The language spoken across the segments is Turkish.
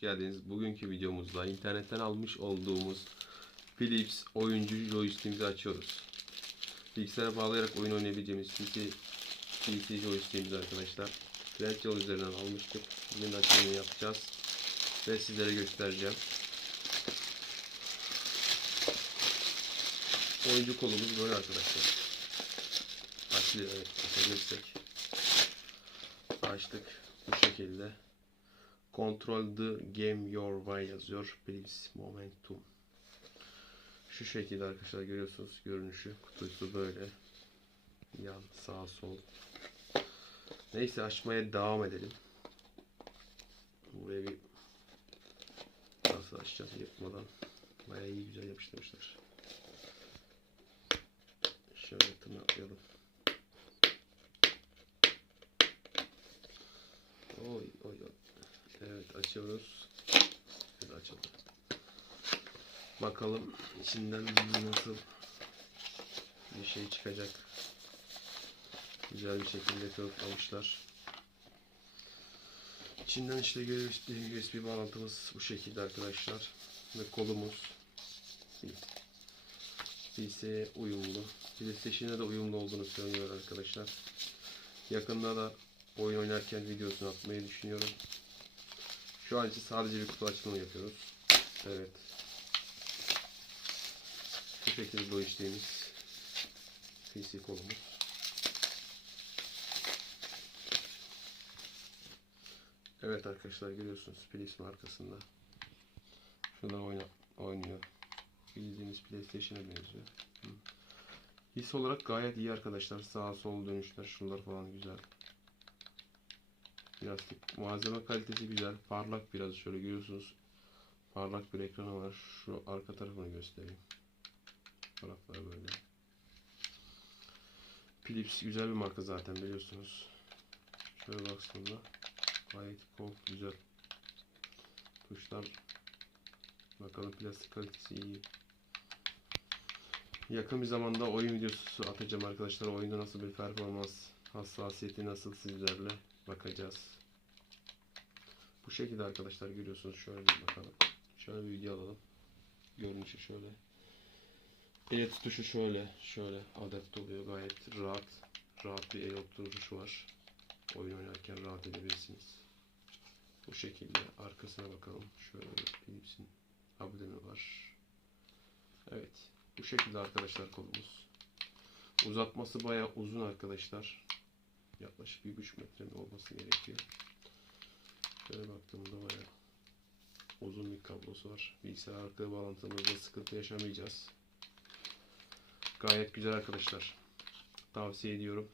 geldiniz. Bugünkü videomuzda internetten almış olduğumuz Philips oyuncu joystick'imizi açıyoruz. Bilgisayara bağlayarak oyun oynayabileceğimiz PC, PC joystick'imizi arkadaşlar. Trendyol üzerinden almıştık. De açılımını yapacağız. Ve sizlere göstereceğim. Oyuncu kolumuz böyle arkadaşlar. Açılıyor evet. Açabilirsek. Açtık. Bu şekilde. Control the game your way yazıyor. Please momentum. Şu şekilde arkadaşlar görüyorsunuz görünüşü. Kutusu böyle. Yan, sağ, sol. Neyse açmaya devam edelim. Buraya bir nasıl açacağız yapmadan. Bayağı iyi güzel yapıştırmışlar. Şöyle tırnaklayalım. Evet açıyoruz. Evet açıldı. Bakalım içinden nasıl bir şey çıkacak. Güzel bir şekilde kılıflamışlar. İçinden işte USB, USB bağlantımız bu şekilde arkadaşlar. Ve kolumuz PC'ye uyumlu. PlayStation'a da uyumlu olduğunu söylüyor arkadaşlar. Yakında da oyun oynarken videosunu atmayı düşünüyorum. Şu an için sadece bir kutu açılımı yapıyoruz. Evet. Bu şekilde bu işleyimiz PC kolumuz. Evet arkadaşlar görüyorsunuz Philips markasında. Şurada oyna, oynuyor. Bildiğiniz PlayStation'a benziyor. His olarak gayet iyi arkadaşlar. Sağ sol dönüşler şunlar falan güzel. Plastik malzeme kalitesi güzel. Parlak biraz şöyle görüyorsunuz. Parlak bir ekranı var. Şu arka tarafını göstereyim. Taraflar böyle. Philips güzel bir marka zaten biliyorsunuz. Şöyle baktığımda gayet kol güzel. Tuşlar bakalım plastik kalitesi iyi. Yakın bir zamanda oyun videosu atacağım arkadaşlar. Oyunda nasıl bir performans hassasiyeti nasıl sizlerle bakacağız. Bu şekilde arkadaşlar görüyorsunuz. Şöyle bir bakalım. Şöyle bir video alalım. Görünüşü şöyle. El tutuşu şöyle. Şöyle adapte oluyor. Gayet rahat. Rahat bir el oturuşu var. Oyun oynarken rahat edebilirsiniz. Bu şekilde. Arkasına bakalım. Şöyle Philips'in ablemi var. Evet. Bu şekilde arkadaşlar kolumuz. Uzatması bayağı uzun arkadaşlar. Yaklaşık bir 3 metre olması gerekiyor. Şöyle baktığımda bayağı uzun bir kablosu var. Bilgisayar arka bağlantımızda sıkıntı yaşamayacağız. Gayet güzel arkadaşlar. Tavsiye ediyorum.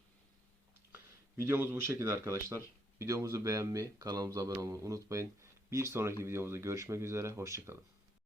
Videomuz bu şekilde arkadaşlar. Videomuzu beğenmeyi, kanalımıza abone olmayı unutmayın. Bir sonraki videomuzda görüşmek üzere. Hoşçakalın.